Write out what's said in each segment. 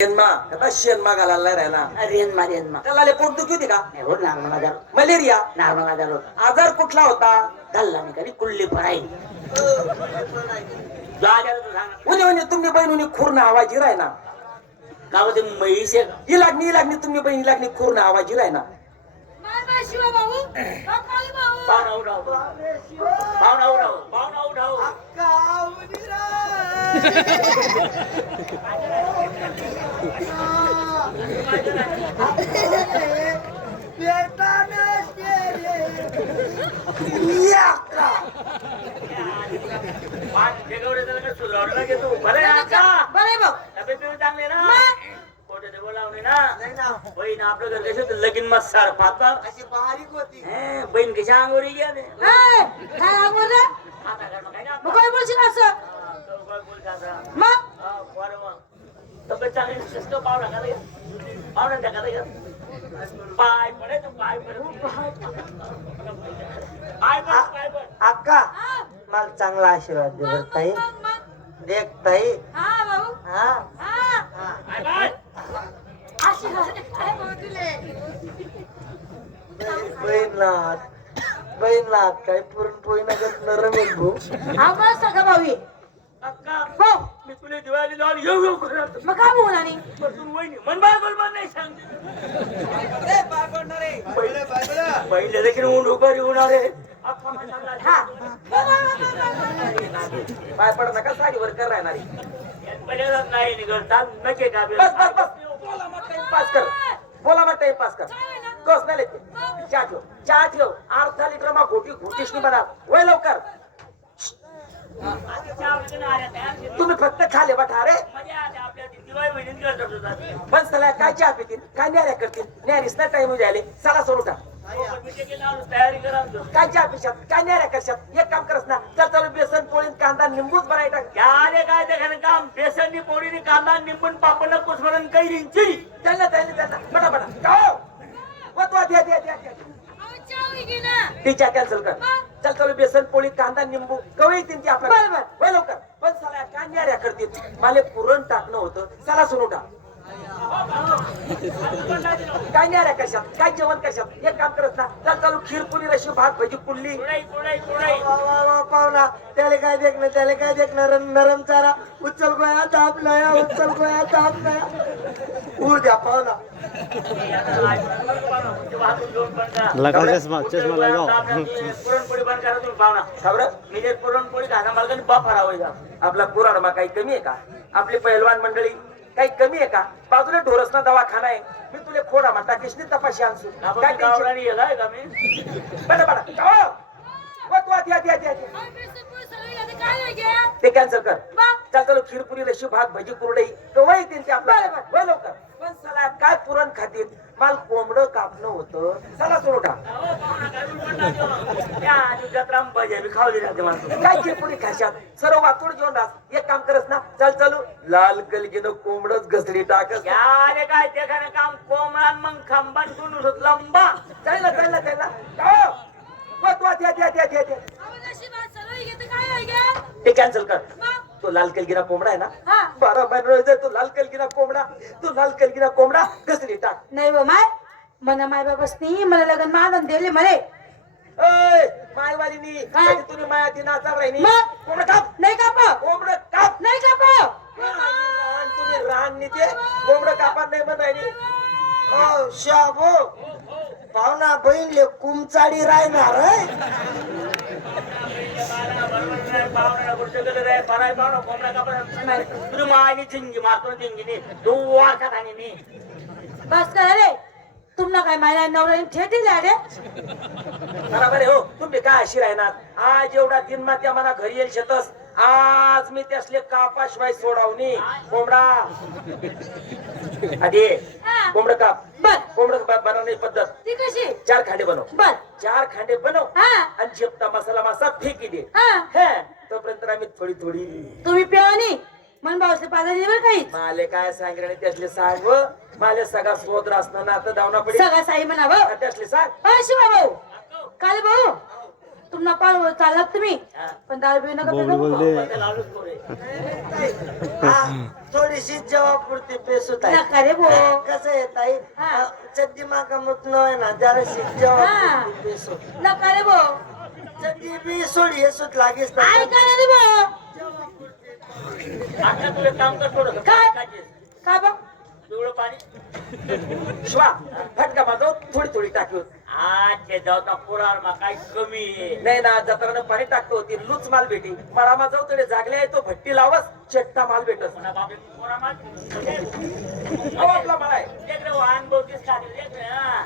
शेनमा आता शेनमा घालायला राहिला रेनमा रेनमा त्याला पोटदुखी होती का हो नार्मल आजार मलेरिया नार्मल आजार होता आजार कुठला होता गल्ला नाही कधी कुल्ली फराई उन्हे उन्हे तुम्ही बहिणी खूर्ण आवाजी राहिना का होते म्हैस? ही लागणी ही लागणी तुम्ही बहिणी लागणी खूर्ण आवाजी पाहुणा उठाव पाहुणा उठाव पाहुणा उठाव बहीण आपलं घर लगीन मस्त सार पाहता अशी बारीक होती बहीण कशा अंगोरी गेले काय ना तो काय आता? मग. तब्येत चांगली नसेल पाहुणा का त्या का पाय पडे पाय पाय पाय पड अक्का मला चांगला आशीर्वाद दे ताई. देख ताई. हा? पाय काय पुरणपोळी नगत नरम आहे भाऊ. मी तुला दिवाळी लावून येऊ येऊ करत पण तू वहिनी मन बाय बोल मन नाही सांग पहिले देखील ऊन उभारी होणार आहे. पाय पडत नका साडीवर कर राहणारी. नाही निघडता नके का बस बस बस. बोला मग टाइमपास कर. बोला मग टाइमपास कर. कस नाही लेते चहा ठेव. चहा ठेव. अर्धा लिटर मग घोटी घोटीशनी बना. वय लवकर. तुम्ही फक्त खाले बठा रे पण चला काय चहा पितील? काय न्याऱ्या करतील? न्यारीस ना टाइम झाले चला सोडू का तयारी करा काय चहा पिशात? काय न्याऱ्या करशात? एक काम करस ना चल चालू बेसन पोळी कांदा निंबूच बनायटा काय काय देखा काम? बेसननी पोळीनी कांदा निंबून पापड कुसमरण काही रिंची त्यांना त्यांना त्यांना. बटा बटा तिच्या कॅन्सल कर. चल चालू बेसन पोळी कांदा निंबू कवळी येतील ती. वय लवकर. पण साला काय न्याऱ्या करतील. मला पुरण टाकणं होतं. चला सुरू टाक काय न्याऱ्या कशात? काय जेवण कशात? एक काम करत ना चल चालू खीर पुरी रशी भात भजी वा, पाहुणा. त्याला काय देखणं त्याला काय देखणं? नरम नरम चारा. उचल गोया ताप नया उचल गोया ताप नया. उर द्या पाहुणा लगा चष्मा, चष्मा लगाओ. पुरणपोळी बंद करा तुम्ही पाहुणा खबर मी जर पुरणपोळी खाना मला कधी बाप हरावायचा आपला कुराडमा काही कमी आहे का? आपली पहिलवान मंडळी काही कमी आहे का? बाजूला ढोरसना दवाखाना आहे. मी तुला खोडा म्हणता कृष्णी तपाशी आणसू काय? गावरानी येलाय का मी? बडा बडा गाव. वत वात या, या, या, या. ते कॅन्सल कर. चल चल खीरपुरी रशी भात भजी कुरडई. कवा येतील ते आपल्या वय लवकर पण चला काय पुरण खातील माल कोंबड कापणं होतं. चला टाक आधी जत्रा भजे बी खावली माणसं. काय खीरपुरी खाशात? सर्व वातोड घेऊन राहत एक काम करस ना. चल चालू. लाल कलगीनं कोंबडच घसरी टाकस. याले काय ते खाणं काम? कोंबडान मग खांबान टुनूस लंबा. चाल ना चाल ना चाल ना. गाव. वत वात या, या, या, या, या. ते कॅन्सल कर. तो लाल कलगिरा कोंबडा आहे ना? बारा महिने तो लाल कलगिरा कोंबडा. तो लाल कलगिरा कोंबडा घसरी टाक. नाही बा माय मना माय बाबासनी मला लग्न मानून दिले मले. मायवालीनी तुम्ही माया ती नाचार राहिनी मग? कोंबडा काप. नाही काप. कोंबडा काप. नाही काप. रान तुम्ही रान नेते कोंबडा कापा नाही म्हणायनी ओ शाबो. पाहुणा बहीणले कुमचाडी राहणार? बस करा रे तुम्हाला काय मायला नवऱ्याने ठेटी रे? बरोबर हो. तुम्ही काय अशी राहणार? आज एवढा दिन मा त्या मला घरी येईल शेतस. आज मी त्यासले कापाशिवाय सोडावनी कोंबडा. आधी कोंबड काप बर. कोंबड बनवण्याची पद्धत. ती कशी? चार खांडे बनव. बर. चार खांडे बनव. हा. आणि झेपता मसाला मासा फेकी दे. हा. हे तोपर्यंत आम्ही थोडी थोडी. तुम्ही पेवानी मन भाऊचे पाजारी बरं काहीच. माले काय सांगणे त्यासले सांग व. माले सगळा सोदर असताना आता दावना पडी सगळा साई म्हणावं. त्यासले सांग. शिवा भाऊ काले भाऊ. तुम्हाला पाळ चाललात तुम्ही हा. पण दारू पिऊ नका बोल पिऊ बोल. दे. हा, थोडीशी जवापुरती पेसूत आहे नका रे भो कसं आहे ताई हा. चड्डी माका मत आहे ना जराशी जवापुरती पेसूत नका रे भो चड्डी बी सोडी येसूत लागेच ना. ऐका ना रे भो आता काम कर. काय? का बा पिवळं पाणी शिवा फटका माझा थोडी थोडी टाकी आज ते जाऊ पुरार मा काही कमी आहे. नाही ना जत्रानं पाणी टाकतो ती लूच माल भेटी मला माझा तडे जागले आहे तो भट्टी लावस चट्टा माल भेटस पुन्हा बापरे, पोरा. अहो आपला मला आहे लेकरं वाहन बहुतीच खाली लेकरं, हा.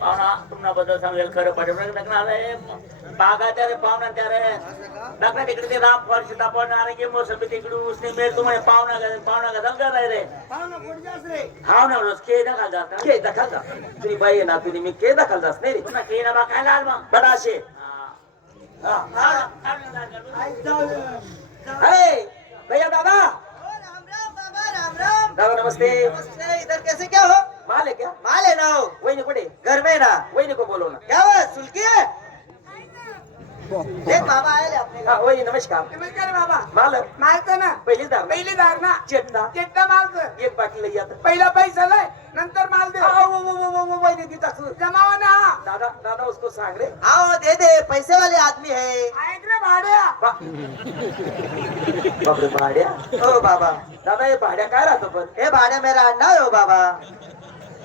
पाहुणा तुम्हाला बद्दल सांगेल खरं पाठवलं बागा त्या रे पाहुणा त्या रे लग्न तिकडे ते राम फळ सीताफळ नारंगी मोसंबी तिकडे उसने मेळ तुम्हाला पाहुणा का पाहुणा का समजा नाही रे हा ना रोज के ना खाल जात के दखल जा. तुम्ही बाई आहे ना तुम्ही मी के दखल जास नाही रे. पुन्हा के ना बा काय लाल मग बडा हा. हा. भैया दादा नमस्ते. नमस्ते. इधर कैसे क्या हो? माल है क्या? माल है ना हो वही कुठे घर में ना वही को बोलो ना क्या हुआ सुल्की है देख बाबा आए ले अपने हा वही नमस्कार. नमस्कार बाबा. माल मालचं ना. पहिली दार पहिली दार ना चेट्टा चिट्टा मालचं एक बाटली लई आता. पहिला पैसा लय नंतर माल दे. आओ, वो, वो, वो, वो, वो, वही दी टाकू जमावा ना. हा. दादा दादा उसको सांग रे. आओ दे दे. पैसे वाले आदमी है. ऐक रे भाड्या. बापरे भाड्या? ओ बाबा. दादा हे भाड्या काय राहतो पण? हे भाड्या मेरा अड्डा है हो बाबा.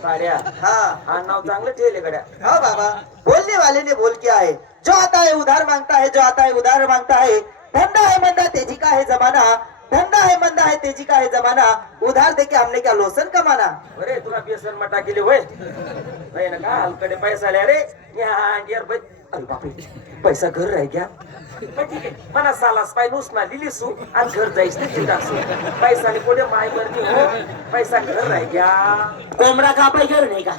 भाड्या? हाँ. हा नाव चांगलं ठेवले गड्या. हाँ बाबा. बोलने वाले ने बोल किया है? जो आता है उधार मांगता है जो आता है उधार मांगता है धंधा है मंदा तेजी का है जमाना। धंधा है मंदा है तेजी का है जमाना। उधार देके हमने क्या लोसन कमाना? अरे तुला बेसन मटा केली होय? नाही ना का हलकडे पैसा आले अरे या अंडियर अरे बापरे पैसा घर रह गया. पण ठीक आहे. मना सालास पाय नुसना लिली सू आणि घर जाईस ते चिंता सू पैसा नि कोडे माय मरनी हो. पैसा घर राही गया कोंबडा कापाय घेऊ नाही का?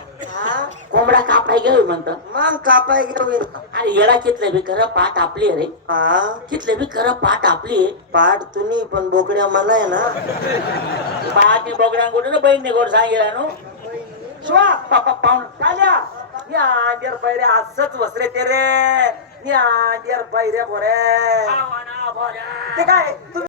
कोंबडा कापाय घेऊ म्हणतो. मग कापाय घेऊ अरे येडा कितले बी खरं पाठ आपली रे. हा कितले बी खरं पाठ आपली पाठ तुम्ही पण बोकड्या मला आहे ना. पाठ बोगड्या कुठे ना बहीण गोड सांगेला नो? शिवा पापा पाहुण काल्या या अंडियर बैरे असंच वसरे ते रे. या अंडियर बैरे बोरे ते काय